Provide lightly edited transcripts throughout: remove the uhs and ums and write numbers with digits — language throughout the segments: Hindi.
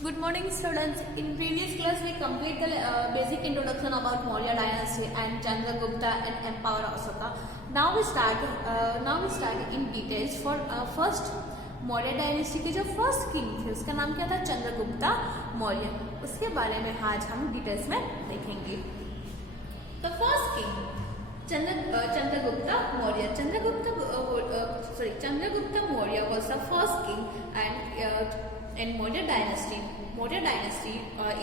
Good morning, students. In previous class, we complete the basic introduction about Maurya dynasty and Chandragupta and Empire Ashoka. Now we start in details for first Maurya dynasty के जो फर्स्ट किंग थे उसका नाम क्या था? चंद्रगुप्ता मौर्य। उसके बारे में आज हम डिटेल्स में देखेंगे। The first king Chandragupta Maurya. Chandragupta Maurya was the first king and Maurya dynasty. Maurya dynasty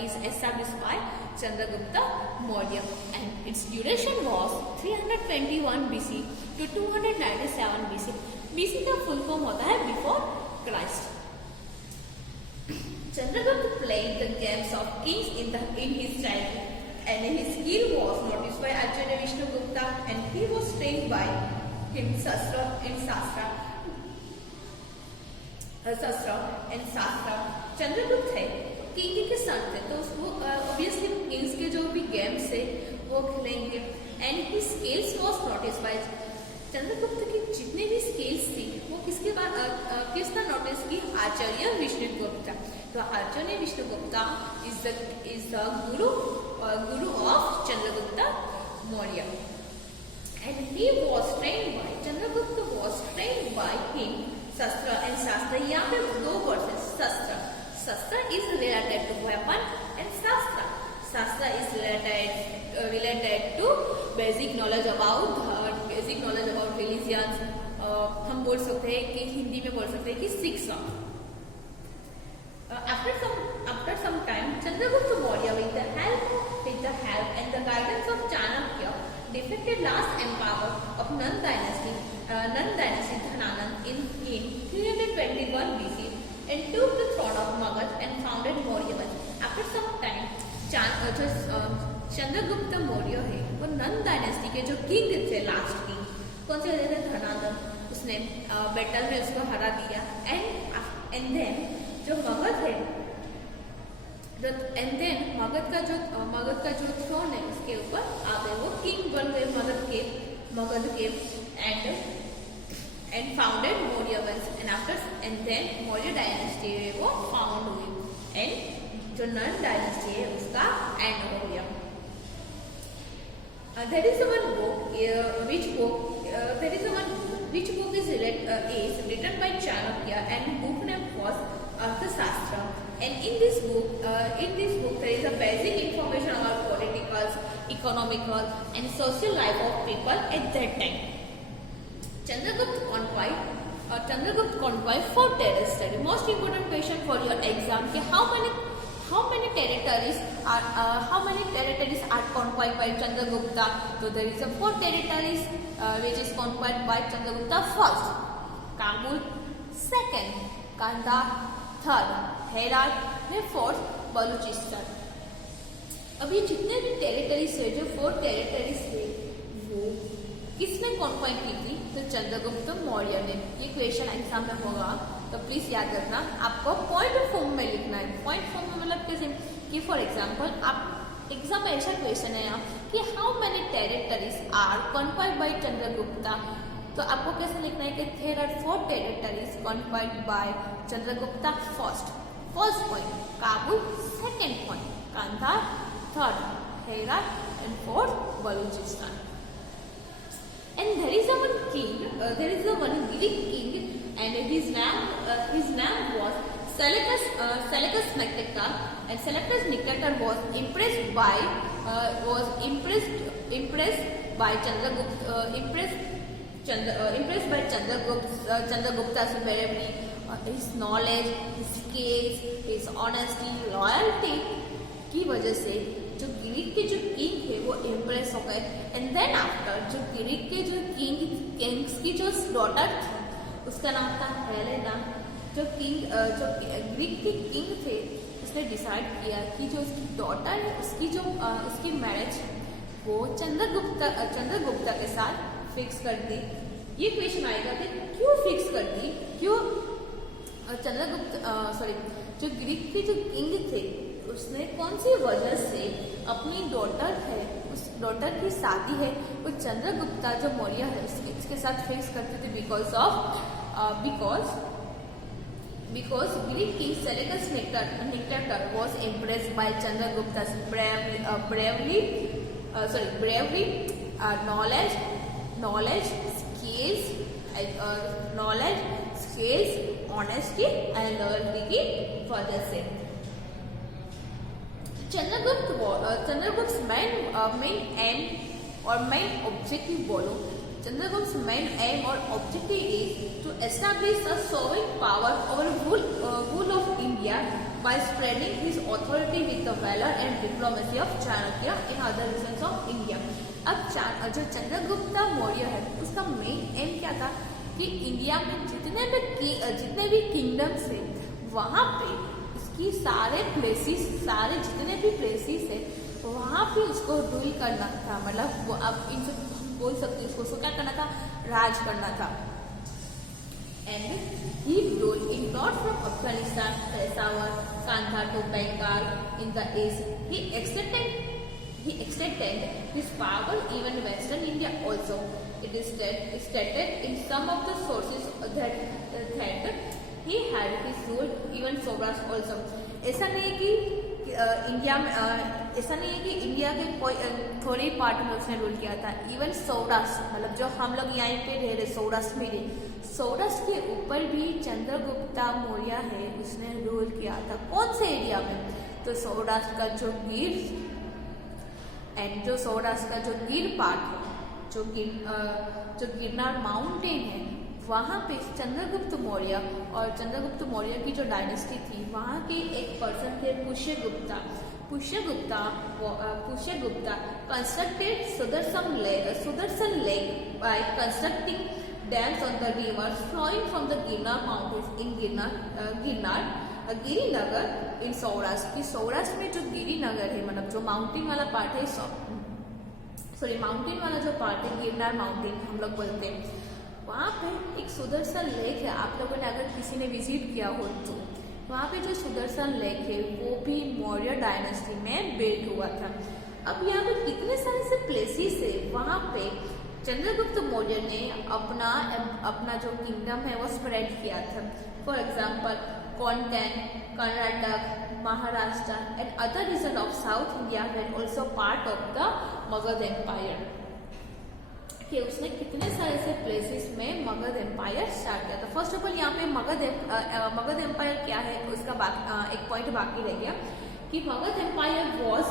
is established by Chandragupta Maurya and its duration was 321 BC to 297 BC. BC का फुल फॉर्म होता है before Christ. Chandragupta played the games of kings in his childhood. And his skill was noticed by Acharya Vishnugupta and he was trained by him Shastra and Shastra. Chandragupta है किंग के सन थे तो उसको ऑब्वियसली किंग्स के जो भी गेम्स थे वो खेलेंगे and he skills was notice bye Chandragupta की जितने भी स्किल्स थी वो किसका नोटिस की? आचार्य विष्णुगुप्ता। तो आचार्य विष्णुगुप्ता is the Guru of Chandragupta Maurya and he was trained by Chandragupta was trained by him Shastra and Shastra. यहाँ पे दो वर्ड है। शस्त्र is related to weapon and Shastra is related to basic knowledge about religions. हम बोल सकते हैं कि हिंदी में बोल सकते हैं कि शिक्षा। After some time, Chandragupta Maurya, with the help and the guidance of Chanakya, defeated last empire of Nand dynasty Dhananand in 321 BC and took the throne of Magad and founded Maurya Vansh. After some time, Chandragupta Maurya है वो नंद डायनेस्टी के जो किंग थे, लास्ट किंग कौन से थे? धनानंद। उसने बैटल में उसको हरा दिया एंड देन जो मगध है मगध का जो थ्रोन है उसके ऊपर आ गए, वो किंग बन गए मगध के एंड फाउंडेड मौर्य वंश एंड देन मौर्य डायनेस्टी है वो फाउंड हुई एंड जो नंद डायनेस्टी है उसका एंड हो गया। There is one book is written by Chanakya and book name was Arthashastra. And in this book there is a basic information about political, economical and social life of people at that time. Chandragupta conquered 4 territories. Most important question for your exam कि how many territories are conquered by Chandragupta? So there is a 4 territories which is conquered by Chandragupta. First, Kabul. Second, Kandahar. Third, Herat. and fourth, Balochistan. अब ये जितने भी टेरिटरीज है, जो 4 टेरिटरीज है, वो किसने कॉन्क्वाइर की थी? तो चंद्रगुप्त मौर्य ने। ये क्वेश्चन एग्जाम में होगा तो प्लीज याद रखना, आपको पॉइंट फॉर्म में लिखना है। पॉइंट फॉर्म में मतलब कैसे कि फॉर एग्जाम्पल आप एग्जाम में ऐसा क्वेश्चन है कि how many territories are conquered by Chandragupta, तो आपको कैसे लिखना है कि there are 4 territories conquered by Chandragupta. First point Kabul, second point Kandahar, third Herat and fourth Balochistan. And there is one Greek king, and his name was Seleucus Nicator, and Seleucus Nicator was impressed by Chandragupta's bravery, his knowledge, his skills, his honesty, loyalty की वजह से जो ग्रीक के जो किंग है वो इम्प्रेस हो गए। एंड देन आफ्टर जो ग्रीक के जो किंग्स की जो डॉटर थी उसका नाम था हेलेना। जो ग्रीक के किंग थे उसने डिसाइड किया कि जो उसकी डॉटर है उसकी मैरिज वो चंद्रगुप्ता के साथ फिक्स कर दी। ये क्वेश्चन आएगा कि क्यों फिक्स कर दी, क्यों जो ग्रीक के जो किंग थे उसने कौन सी वजह से अपनी डॉटर है, उस डॉटर की शादी है वो चंद्रगुप्ता जो मौर्य है इसके साथ फिक्स करते थे? Because because Greek king Seleucus Nictator was impressed by Chandragupta's bravery, knowledge, skills, honesty and loyalty की वजह से Chandragupt's main aim और main objective बोलो, Chandragupt's main aim or objective is to establish a sovereign power over whole of India by spreading his authority with the valor and diplomacy of Chanakya in other regions of India. अब जो चंद्रगुप्ता मौर्य है उसका मेन एम क्या था कि इंडिया में जितने भी किंगडम्स है वहाँ पे इसकी सारे जितने भी प्लेसेस है वहाँ पे उसको रूल करना था, मतलब वो अब इनसे बोल सकते उसको क्या करना था, राज करना था. And he ruled in north from Afghanistan, Peshawar, Kandahar to Bengal in the east. He extended his power even western India also. It is stated in some of the sources that he had his rule even Saurashtra also. ऐसा नहीं है कि इंडिया के कोई थोड़े पार्ट में उसने रूल किया था. इवन सौराष्ट्र, मतलब जो हम लोग यहाँ पे रह रहे सौराष्ट्र में, सौराष्ट्र के ऊपर भी चंद्रगुप्ता मौर्य है उसने रूल किया था. कौन से एरिया में? तो सौराष्ट्र का जो सौराष्ट्र का जो गिर पार्ट है, जो गिरनार माउंटेन है, वहाँ पे चंद्रगुप्त मौर्य और चंद्रगुप्त मौर्य की जो डायनेस्टी थी वहाँ के एक पर्सन थे Pushyagupta constructed Sudarshan lake by constructing dams on the rivers flowing from the Girnar mountains in Girinagar in Saurashtra की. सौराष्ट्र में जो गिरिनगर है, मतलब जो माउंटेन वाला पार्ट है, माउंटेन वाला जो पार्ट है गिरनार माउंटेन हम लोग बोलते हैं, वहाँ पे एक सुदर्शन लेक है. आप लोगों ने अगर किसी ने विजिट किया हो तो वहाँ पे जो सुदर्शन लेक है वो भी मौर्य डायनेस्टी में बिल्ड हुआ था. अब यहाँ पे कितने सारे से प्लेसेस है वहाँ पे चंद्रगुप्त मौर्य ने अपना जो किंगडम है वो स्प्रेड किया था. For example Konkan, Karnataka, Maharashtra and other regions of South India were also part of the Magad Empire. कि उसने कितने सारे से प्लेसेस में मगध एम्पायर स्टार्ट किया था. फर्स्ट ऑफ ऑल यहाँ पे मगध एम्पायर क्या है उसका एक पॉइंट बाकी रह गया कि Magadh empire was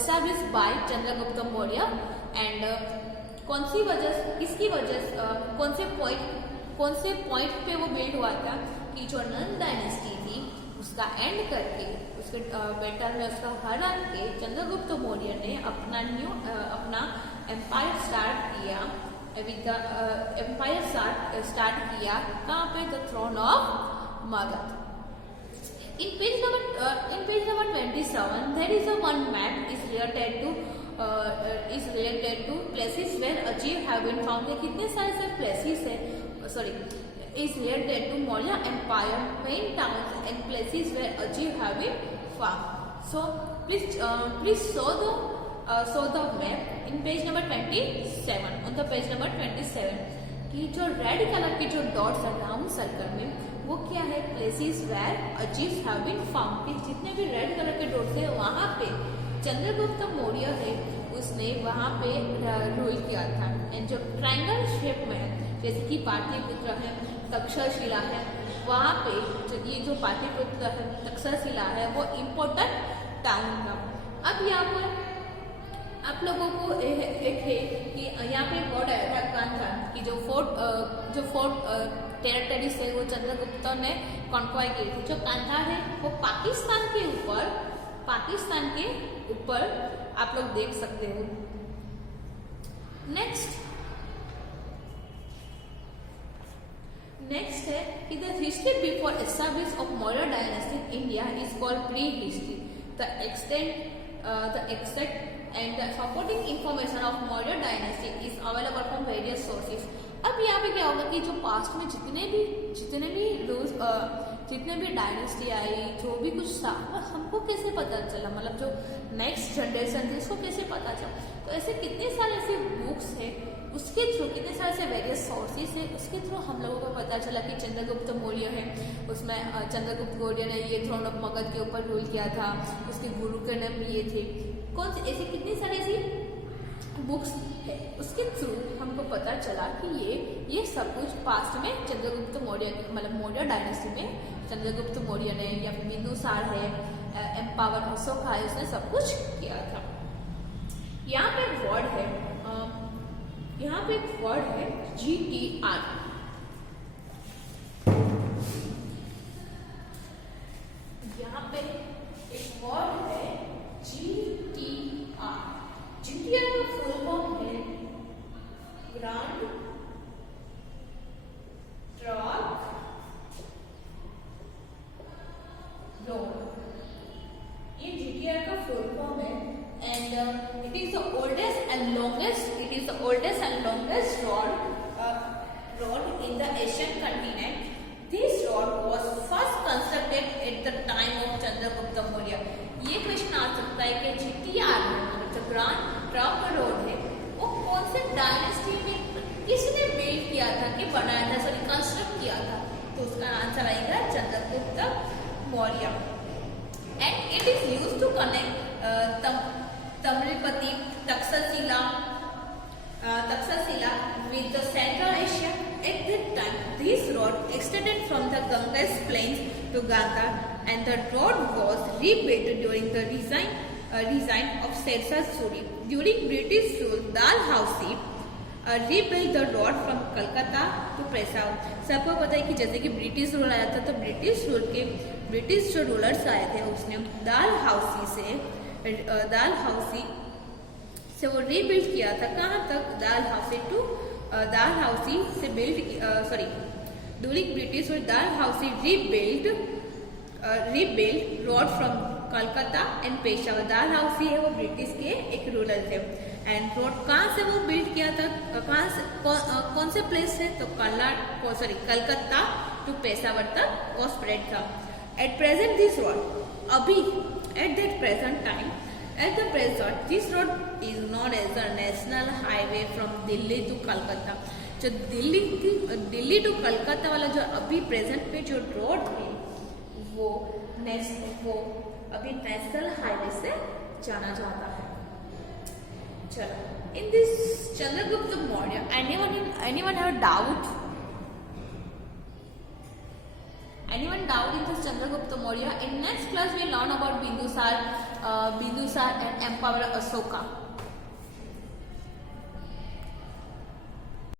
established by Chandragupta Maurya and कौन से पॉइंट पे वो बिल्ड हुआ था कि जो नंद डायनेस्टी थी उसका एंड करके उसके बेटर में उसका हरा के चंद्रगुप्त मौर्य ने अपना एम्पायर स्टार्ट किया कहाँ पे, the throne of Magadh. In page number 27, there is a one map is related to places where Ajib have been found. कितने सारे से places है, is related to Maurya Empire, main towns and places where Ajib have been found. So please show the map in page number 27. On the page number 27 कि जो रेड कलर के जो डॉट्स है राउंड सर्कल में वो क्या है, प्लेसेस वेयर अजीव्स हैव बीन फाउंड. कि जितने भी रेड कलर के डॉट्स है वहाँ पे चंद्रगुप्त मौर्य है उसने वहाँ पे रूल किया था. एंड जो ट्रायंगल शेप में है जैसे कि पाटलिपुत्र है, तक्षशिला है, वहाँ पे जो पाटलिपुत्र है, तक्षशिला है वो इम्पोर्टेंट टाउन था. अब यहाँ पर आप लोगों को एक है कि यहाँ पे वर्ड आया था कांधार की जो फोर्ट टेरिटरीज है वो चंद्रगुप्त ने कॉन्क्वायर की थी. जो कांधार है वो पाकिस्तान के ऊपर आप लोग देख सकते हो. नेक्स्ट है कि the history before establish of Maurya dynasty in India is called pre history. The extent and the supporting information of Maurya dynasty is available from various sources. अब यहाँ पे क्या होगा कि जो पास्ट में जितने भी डायनेस्टी आई, जो भी कुछ था हमको कैसे पता चला, मतलब जो नेक्स्ट जनरेशन थी उसको कैसे पता चला. तो ऐसे कितने सारे ऐसे बुक्स है उसके थ्रू कितने सारे से वेरियस सोर्सेस है, उसके थ्रू हम लोगों को पता चला कि चंद्रगुप्त मौर्य है, उसमें चंद्रगुप्त मौर्य ने ये थ्रोन ऑफ मगध के ऊपर रूल किया था, उसके गुरु के नाम ये थे, कौन से ऐसी कितनी सारी ऐसी बुक्स है, उसके थ्रू हमको पता चला कि ये सब कुछ पास्ट में चंद्रगुप्त मौर्य मतलब मौर्य डायनेस्टी में चंद्रगुप्त मौर्य ने या फिर बिंदुसार है, एम्पावर अशोक है, उसने सब कुछ किया था। यहाँ पे एक वर्ड है, यहाँ पे एक वर्ड है GTR। यहाँ पे एक वर्ड है GTR। GTR का फुल फॉर्म है ग्रांड ट्रंक रोड। ये GTR का फुल फॉर्म है and it is the oldest and longest road in the Asian continent. This road was first constructed at the time of Chandragupta Maurya. ये क्वेश्चन आ सकता है कि GTR जो ग्रांड ट्रंक रोड है वो कौन से डायनेस्टी में किसने बिल्ड किया था कि बनाया था, सॉरी कंस्ट्रक्ट किया था, तो उसका आंसर आएगा Chandragupta Maurya. And it is used to connect Tamralipti Taxila with the Central Asia. At that time, this road extended from the Ganges plains to Gandhar, and the road was rebuilt during the reign of Sher Suri. During British rule, Dalhousie rebuilt the road from Kolkata to Peshawar. सबको पता है कि जैसे कि ब्रिटिश रूल आया था, तो ब्रिटिश जो रूलर्स आए थे उसने डालहाउसी से वो रीबिल्ड किया था। कहाँ तक? डालहाउसी से during British rule Dalhousie rebuild road from Kolkata and Peshawar. Dalhousie है वो ब्रिटिश के एक रूलर थे एंड रोड कहाँ से वो बिल्ड किया था, कहाँ से कौन से प्लेस से, तो कलकत्ता टू पेशावर तक वो स्प्रेड था। एट प्रेजेंट दिस रोड अभी at the present this road is known as the national highway from Delhi to Kolkata। जो दिल्ली टू कलकत्ता वाला जो अभी प्रेजेंट पे जो रोड है वो अभी नेशनल हाईवे से जाना जाता है। चलो, in this Chandragupta Maurya, anyone have a doubt? Anyone doubt in this Chandragupta Maurya? In next class we learn about Bindusar and Emperor Ashoka.